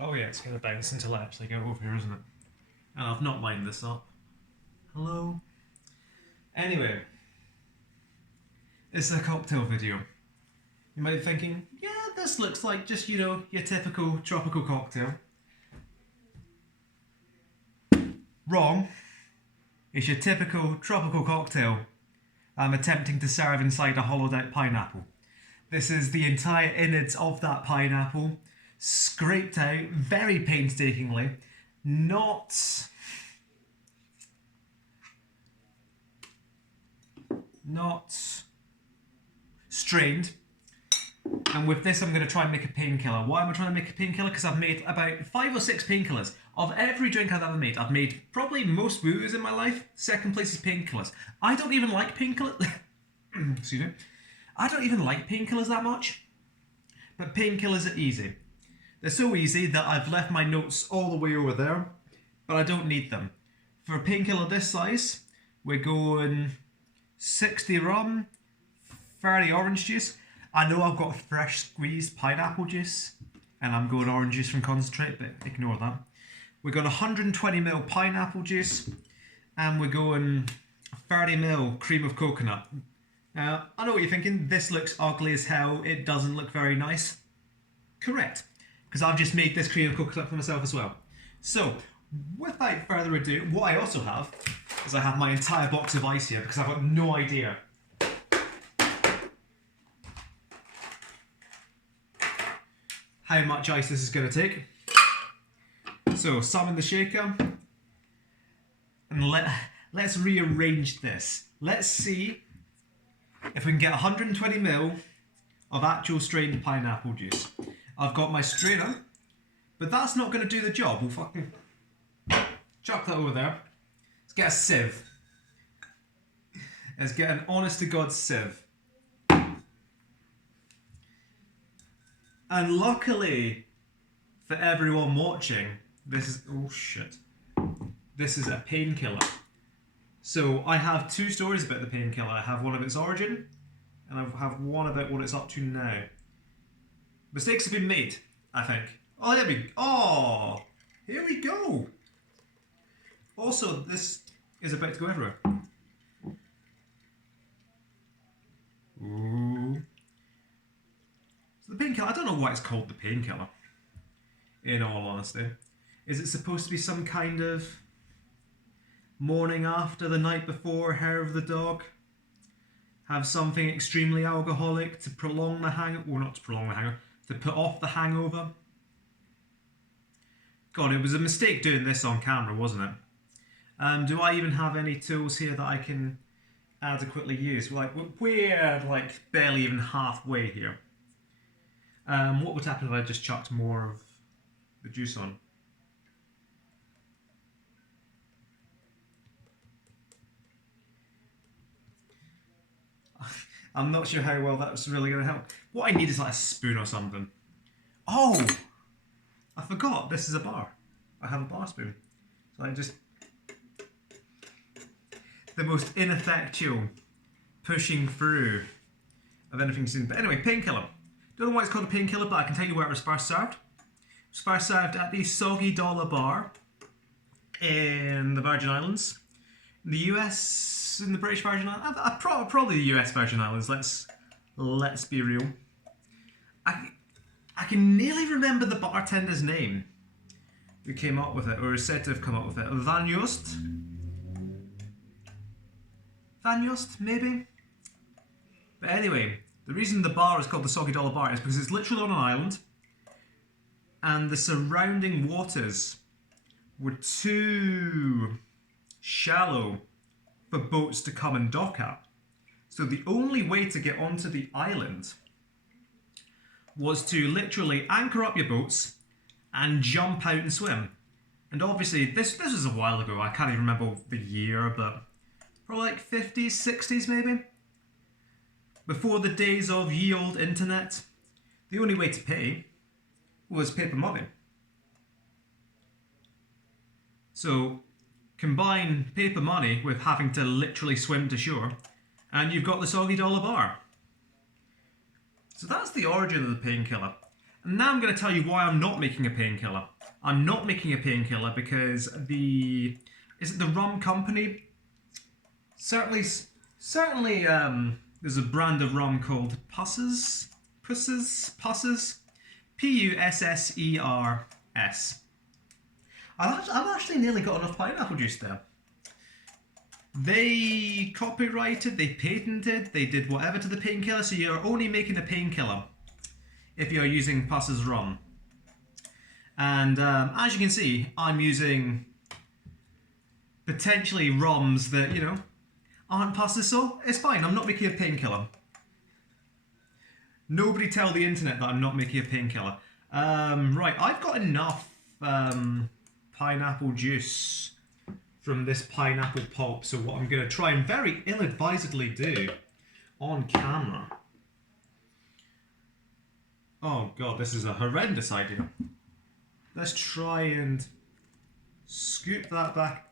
Oh yeah, it's going to bounce until I actually go over here, isn't it? And I've not lined this up. Hello? Anyway, it's a cocktail video. You might be thinking, yeah, this looks like just, your typical tropical cocktail. Wrong. It's your typical tropical cocktail I'm attempting to serve inside a hollowed out pineapple. This is the entire innards of that pineapple, scraped out very painstakingly, not strained. And with this, I'm going to try and make a painkiller. Why am I trying to make a painkiller? Because I've made about 5 or 6 painkillers. Of every drink I've ever made, I've made probably most booze in my life. Second place is painkillers. I don't even like painkillers. Excuse me. I don't even like painkillers that much. But painkillers are easy. They're so easy that I've left my notes all the way over there, but I don't need them. For a painkiller this size, we're going 60 rum, 30 orange juice. I know I've got fresh squeezed pineapple juice, and I'm going orange juice from concentrate, but ignore that. We're going 120ml pineapple juice, and we're going 30ml cream of coconut. Now, I know what you're thinking, this looks ugly as hell, it doesn't look very nice. Correct, because I've just made this cream of coconut for myself as well. So, without further ado, what I also have is I have my entire box of ice here, because I've got no idea how much ice this is going to take. So, some in the shaker, and let's rearrange this. Let's see if we can get 120ml of actual strained pineapple juice. I've got my strainer, but that's not going to do the job. We'll fucking chuck that over there. Let's get a sieve. Let's get an honest to God sieve. And luckily for everyone watching, this is, oh shit, this is a painkiller. So I have 2 stories about the painkiller. I have one of its origin, and I have one about what it's up to now. Mistakes have been made, I think. Oh, there we go. Oh, here we go. Also, this is about to go everywhere. Ooh. So the painkiller, I don't know why it's called the painkiller, in all honesty. Is it supposed to be some kind of morning after the night before hair of the dog? Have something extremely alcoholic to prolong the hangover, or not to prolong the hangover, to put off the hangover? God, it was a mistake doing this on camera, wasn't it? Do I even have any tools here that I can adequately use? We're like barely even halfway here. What would happen if I just chucked more of the juice on? I'm not sure how well that's really going to help. What I need is like a spoon or something. Oh! I forgot, this is a bar. I have a bar spoon. So I just... the most ineffectual pushing through of anything seen. But anyway, painkiller. Don't know why it's called a painkiller, but I can tell you where it was first served. It was first served at the Soggy Dollar Bar in the Virgin Islands. In the US, in the British Virgin Islands, probably the US Virgin Islands. Let's be real. I can nearly remember the bartender's name who came up with it, or is said to have come up with it. Van Jost? Van Jost, maybe? But anyway, the reason the bar is called the Soggy Dollar Bar is because it's literally on an island, and the surrounding waters were too shallow for boats to come and dock at. So the only way to get onto the island was to literally anchor up your boats and jump out and swim. And obviously, this was a while ago. I can't even remember the year, but probably like 50s, 60s maybe. Before the days of ye old internet, the only way to pay was paper money. So combine paper money with having to literally swim to shore, and you've got the Soggy Dollar Bar. So that's the origin of the painkiller. And now I'm going to tell you why I'm not making a painkiller. I'm not making a painkiller because is it the rum company? Certainly, there's a brand of rum called Pussers, Pussers, Pussers. I've actually nearly got enough pineapple juice there. They copyrighted, they patented, they did whatever to the painkiller, so you're only making a painkiller if you're using Pussers rum. And as you can see, I'm using potentially rums that, you know, aren't Pussers, so it's fine, I'm not making a painkiller. Nobody tell the internet that I'm not making a painkiller. Right, I've got enough pineapple juice from this pineapple pulp, so what I'm going to try and very ill-advisedly do on camera. Oh god, this is a horrendous idea. Let's try and scoop that back.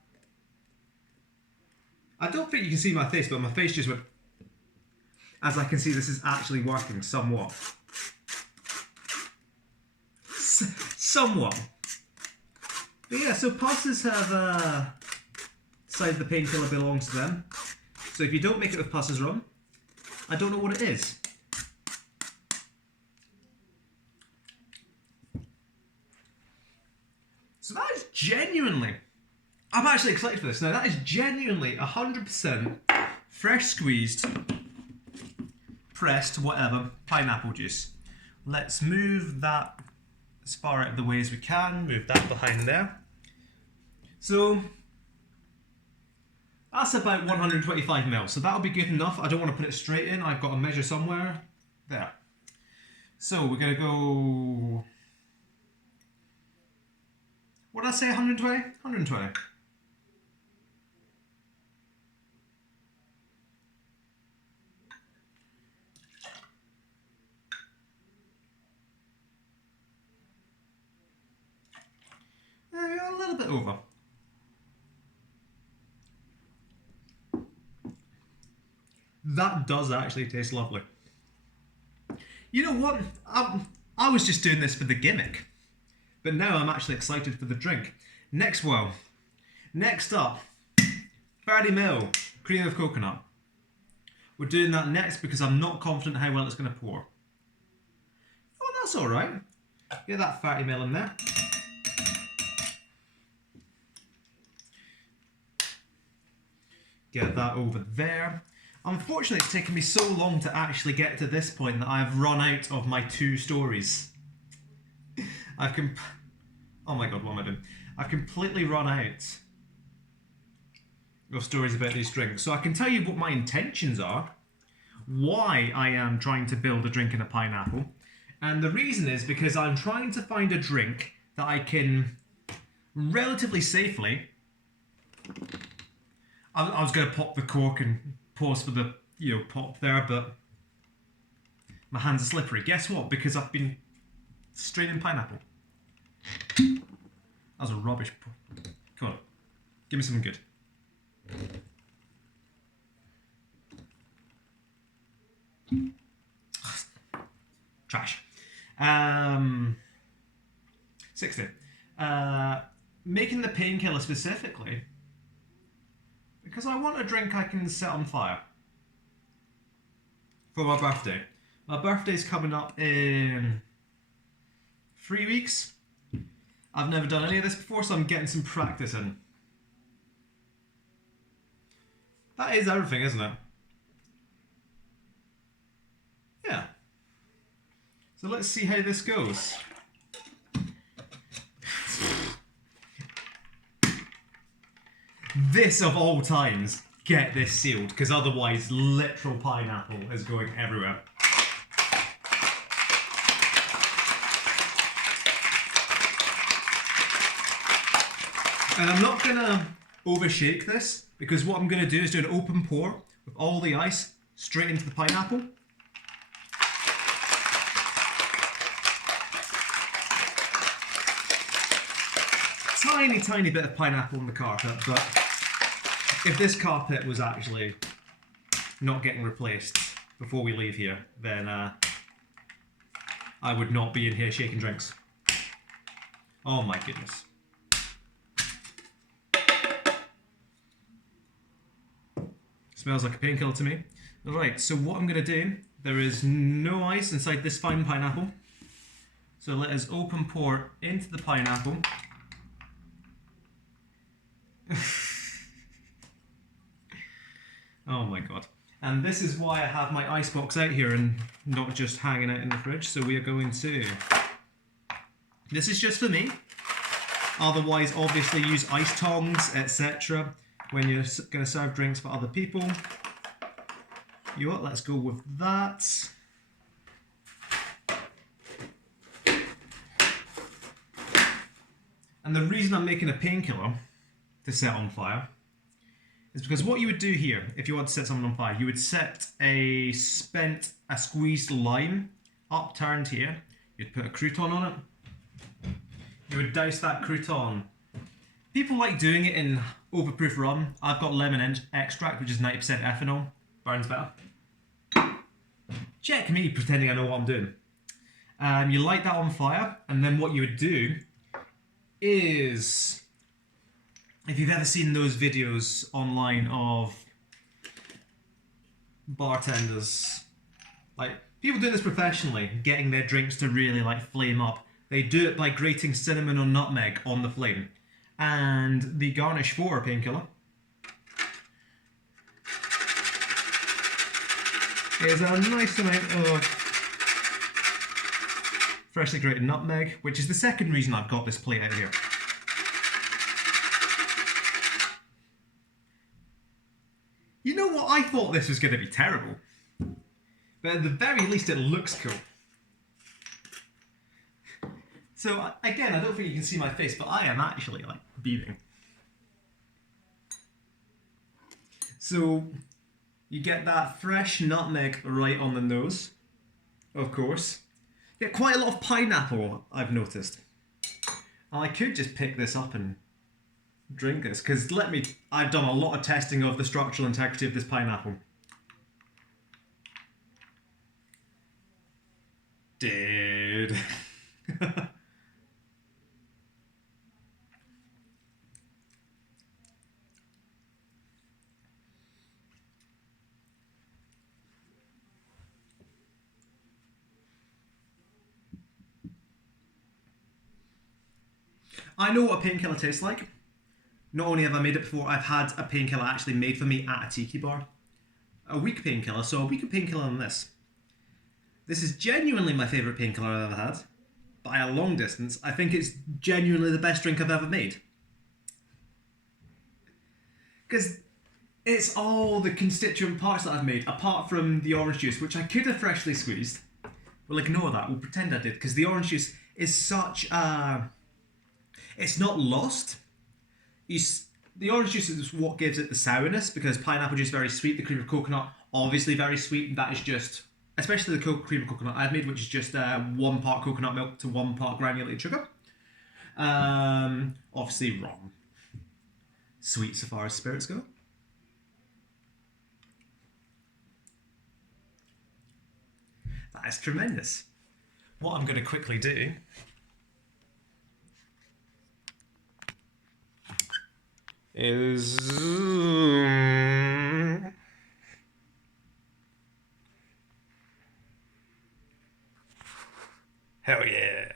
I don't think you can see my face, but my face just went... As I can see, this is actually working somewhat. Somewhat. But yeah, so Pussers have decided the painkiller belongs to them. So if you don't make it with Pussers rum, I don't know what it is. So that is genuinely... I'm actually excited for this. Now that is genuinely 100% fresh squeezed, pressed, whatever, pineapple juice. Let's move that as far out of the way as we can. Move that behind there. So that's about 125 ml. So that'll be good enough. I don't want to put it straight in. I've got to measure somewhere. There. So we're going to go... What did I say, 120? 120. There we go, a little bit over. That does actually taste lovely. You know what? I was just doing this for the gimmick. But now I'm actually excited for the drink. Next up, 30 ml cream of coconut. We're doing that next because I'm not confident how well it's going to pour. Oh, that's all right. Get that 30 ml in there. Get that over there. Unfortunately, it's taken me so long to actually get to this point that I've run out of my 2 stories. Oh my god, what am I doing? I've completely run out of stories about these drinks. So I can tell you what my intentions are, why I am trying to build a drink in a pineapple. And the reason is because I'm trying to find a drink that I can relatively safely... I was going to pop the cork and pause for the, you know, pop there, but my hands are slippery. Guess what? Because I've been straining pineapple. That was a rubbish. Come on, give me something good. Trash. 60. Making the painkiller specifically because I want a drink I can set on fire for my birthday. My birthday's coming up in 3 weeks. I've never done any of this before, so I'm getting some practice in. That is everything, isn't it? Yeah. So let's see how this goes. This, of all times, get this sealed, because otherwise literal pineapple is going everywhere. And I'm not going to overshake this, because what I'm going to do is do an open pour with all the ice straight into the pineapple. Tiny, tiny bit of pineapple on the carpet, but if this carpet was actually not getting replaced before we leave here, then I I would not be in here shaking drinks. Oh my goodness. Smells like a painkiller to me. Alright, so what I'm going to do, there is no ice inside this fine pineapple. So let us open pour into the pineapple. Oh my god. And this is why I have my icebox out here and not just hanging out in the fridge. So we are going to... This is just for me. Otherwise, obviously use ice tongs, etc. when you're going to serve drinks for other people. You know what, let's go with that. And the reason I'm making a painkiller to set on fire is because what you would do here, if you want to set something on fire, you would set a squeezed lime upturned here. You'd put a crouton on it. You would douse that crouton. People like doing it in overproof rum. I've got lemon extract, which is 90% ethanol. Burns better. Check me pretending I know what I'm doing. You light that on fire, and then what you would do is, if you've ever seen those videos online of bartenders, like people doing this professionally, getting their drinks to really like flame up, they do it by grating cinnamon or nutmeg on the flame. And the garnish for a painkiller is a nice amount of freshly grated nutmeg, which is the second reason I've got this plate out here. You know what? I thought this was going to be terrible, but at the very least it looks cool. So again, I don't think you can see my face, but I am actually like beaming. So you get that fresh nutmeg right on the nose, of course. You get quite a lot of pineapple, I've noticed. And I could just pick this up and drink this, because I've done a lot of testing of the structural integrity of this pineapple. Dude. I know what a painkiller tastes like. Not only have I made it before, I've had a painkiller actually made for me at a tiki bar. A weak painkiller, so a weaker painkiller than this. This is genuinely my favourite painkiller I've ever had. By a long distance. I think it's genuinely the best drink I've ever made. Because it's all the constituent parts that I've made, apart from the orange juice, which I could have freshly squeezed. We'll ignore that, we'll pretend I did, because the orange juice is such a... It's not lost. The orange juice is what gives it the sourness, because pineapple juice is very sweet, the cream of coconut obviously very sweet, and that is just, especially the cream of coconut I've made, which is just 1 part coconut milk to 1 part granulated sugar. Obviously rum. Sweet so far as spirits go. That is tremendous. What I'm going to quickly do is... Hell yeah.